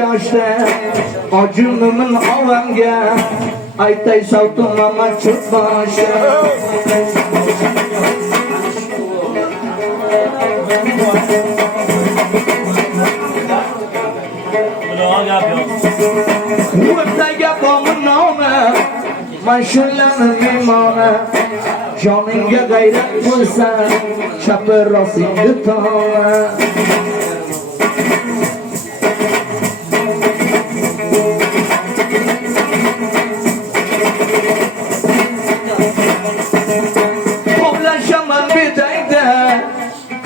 yoshda Ojumimin ovamga Aytay savtum mama chutboshda O'rtaga bomi nomi Mashullarni mehmoni Joningga g'ayrat bo'lsa Chapir rosingni tona Qoblashaman bedayda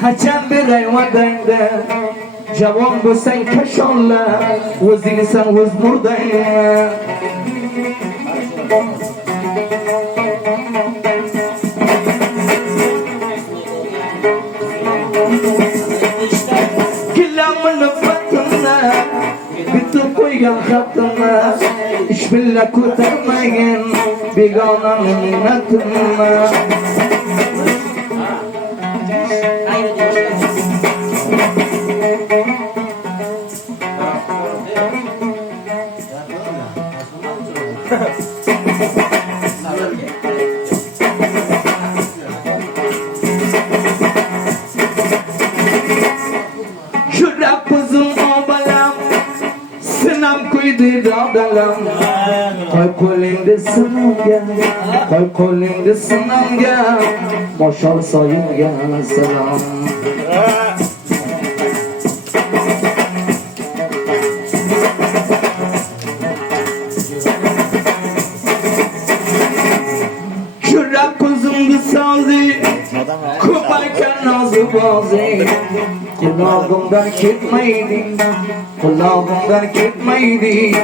Qachon beray vadangda Javon bo'lsang kashonla O'zingsan o'z murdangma Gilamini batimna Bitib qo'ygan xatimna Ishbilla ko'tarmagin Begona minnatimna Şurada kuzum obalam Sinam kuydu dadalam Koy kolingda sinamga Koy kolingda sinamga Moshol soyimga salom Kubayken nazı bazı Kulağımdan gitmeydi Kulağımdan gitmeydi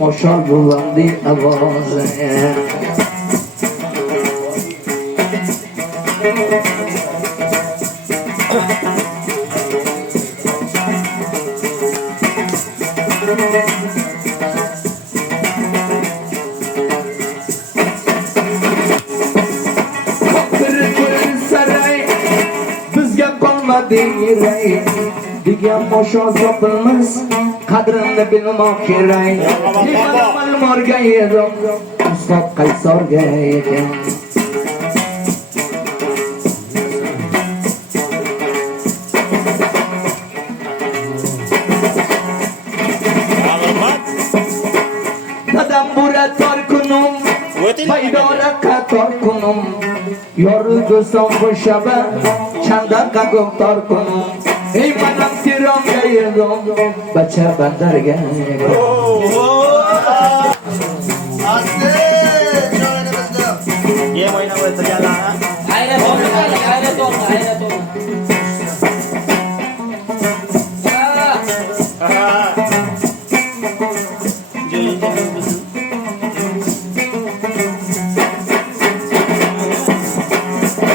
Moşal bulandı avazı Diray Digan moshol topilmas Qadrini bilmoq kerak Liman malmorga yedim Ustod qaysorga ekan Dadam bura torkunum Maydora qator kunum Yorildi son bu shaba Chanda qaqoq torkunum Ey manam tiromga yedim Bacha bandarga Asli joyimizda Yem o'ynab o'tirganlar Hayrat olma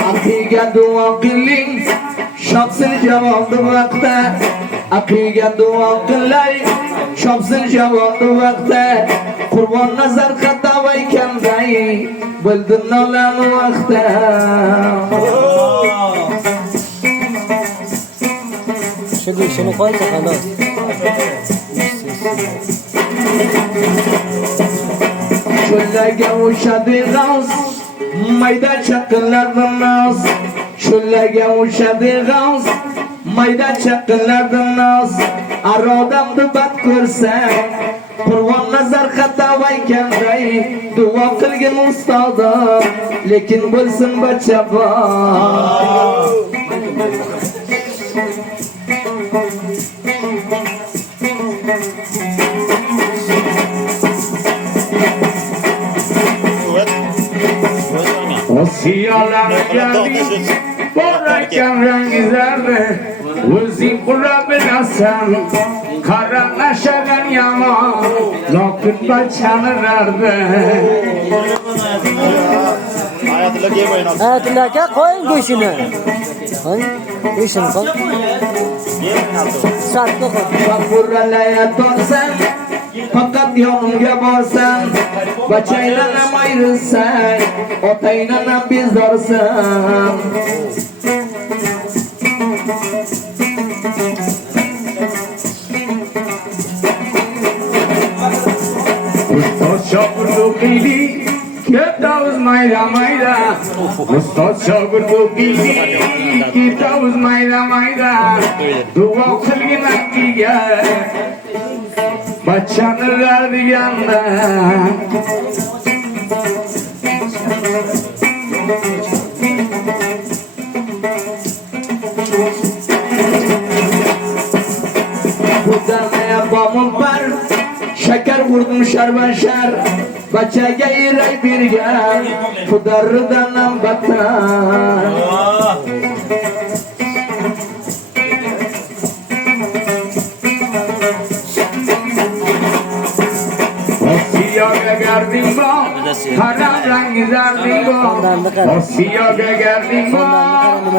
Aqiga duo qiling Shopsin javobni vaqtda Aqiga duo qilay Shopsin javobni vaqtda Qurbon nazar xatava ekanday Bildim nolani vaqtda Shuni qo'ysa xolos Cho'llaga o'shadi g'avs Mayda chaqinlardan nos Cho'llaga o'shadi g'avs Mayda chaqinlardan nos Arodamni bad ko'rsang Qurbon nazar xatava ekanday Duo qilgin ustodim Lekin bo'lsin bachabo Siyalarga Borakan rangi zarri O'zing qura bilasan Qaranlashagan yomon Lokit bachanirardi Ayatilla aka qo'ying go'shini go'shini qo'y Sartga qo'y Quralayatorsan Faqat yonimga borsan Bachaylanam ayrilsan Otaylanam bezorsan Ketavuz mayda mayda Ustoz shogird o'qiydi Ketavuz mayda mayda Duo qilgin Abdiga Bachchani verdiganda Budamaya bomim var Şeker vurdum şarbanşar Bachchaga iray bergan Xudarridan battar Osiyoga garding bor Haram rangi zarding bor Osiyoga garding bor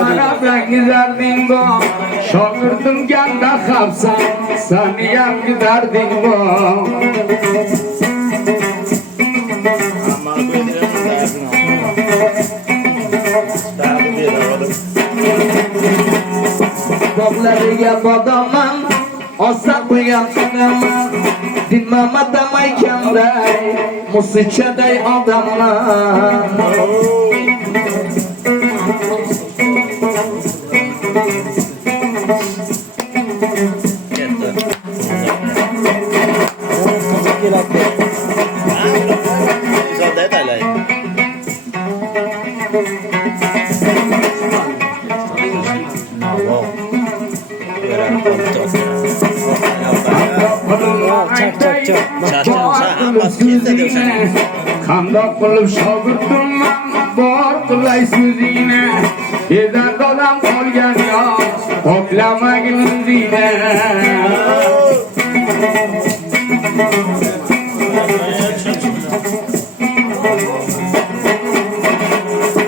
Haram rangi zarding bor Shogirdim ganda xavsan Saniyam gidarding bor Bog'lariga bodoman Osa qo'ygan qadaman Dinmamadam aykanday Musichaday odamman Qandoq qilib shogirdim bor qilay so'zingni Bezar odam qolgan yo'q Qoplamagin o'zingni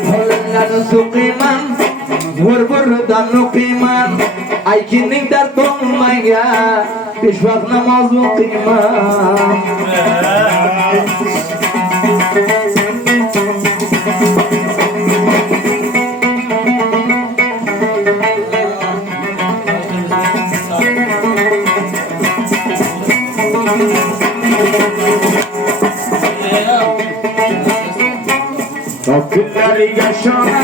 Qo'llarni suqiyman Vur-vurdan o'qiyman Aykining dard bo'lmagan Besh vaqt namoz o'qiyman Kokillariga shona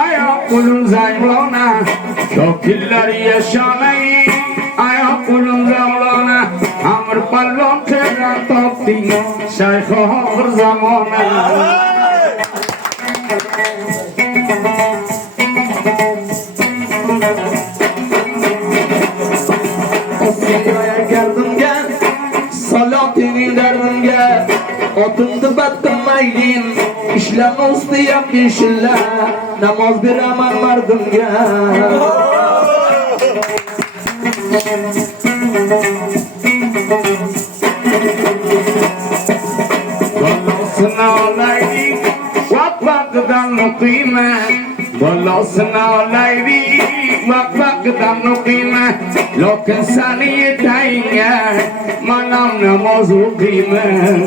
Ayoq qo'lim zanglona Kokillariga shonay Ayoq qo'lim zanglona Amir pallon qilgan topding Shayx oxir zamona Osiyoga gardimga Salotining dardimga Otimni bad qilmaygin İşlama ustiyam beshilla Namoz beraman mardimga Bolasini olaylik Vaqt-vaqtidan o'qiyman Bolasini olaylik Vaqt-vaqtidan o'qiyman Lokin sani yetayinga Manam namoz o'qiyman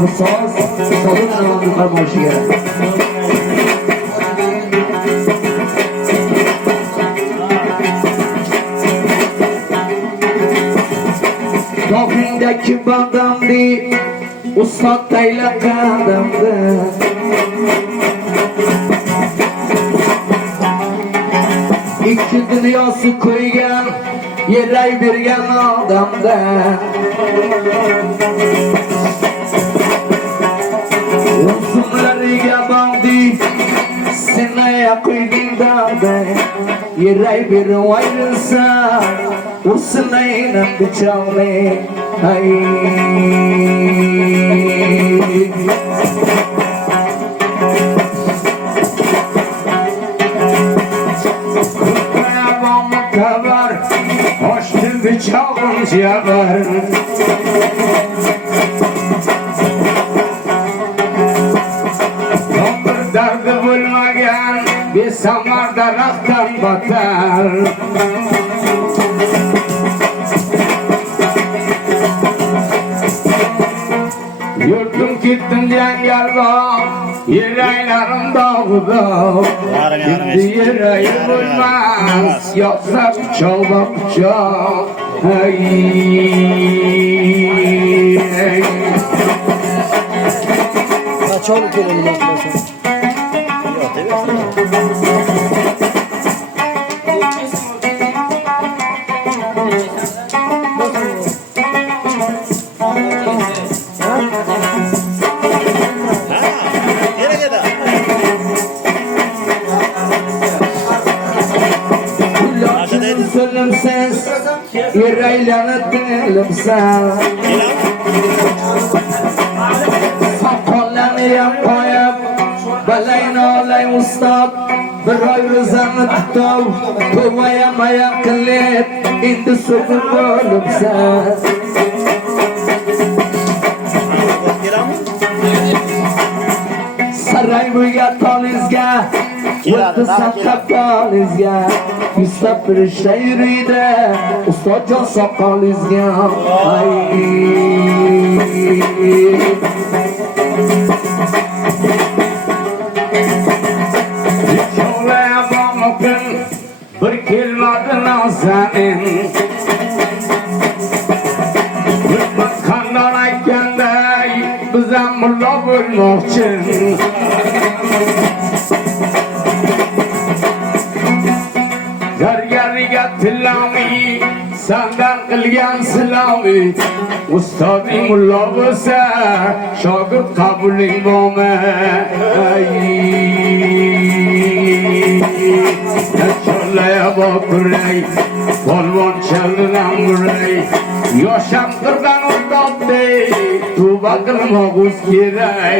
Bu so'z So'zun namazı farmoyishiga Tohingdagi bandamdi Ustod tayla qadamdi Ikki dunyosi qo'ygan Yeray bergan odamda Uzumlariga bandi Senaya qo'yding da'day Yeray berib ayrilsa Ursinaynan bichog'ni Hay Qurqayabomni kabar Ochdim bichog'im jabar Dardi bo'lmagan besamar daraxtdan batar Yurtim ketdim jangalbog Yeraylarim dog'ida Endi yerayim bo'lmas Yotsa pichoq va pichoq Qachon kelin Zulümsiz yüreğlerini dilimsen Sakallarını yapayıp Belayını olayım ustad Bir ay rızanı tutup Kuvayamaya kılıp İndi sökül bölümsen Saray buya talizga Vıttısam kaptalizga Yusuf bir şehride Usta can sakalizga Şolaya bakın bir kelmedi nazanin Hürmet kandan aytganday bizam mulla bo'lmoqchin Zargariga tilami sandan qilgan silami Ustoding mulla bo'lsa shogird qabuling bormi Cholaya bokuray polvon chaldidan buray Yosham qirdan o'rtoqday Tuba qilmoq o'z kerak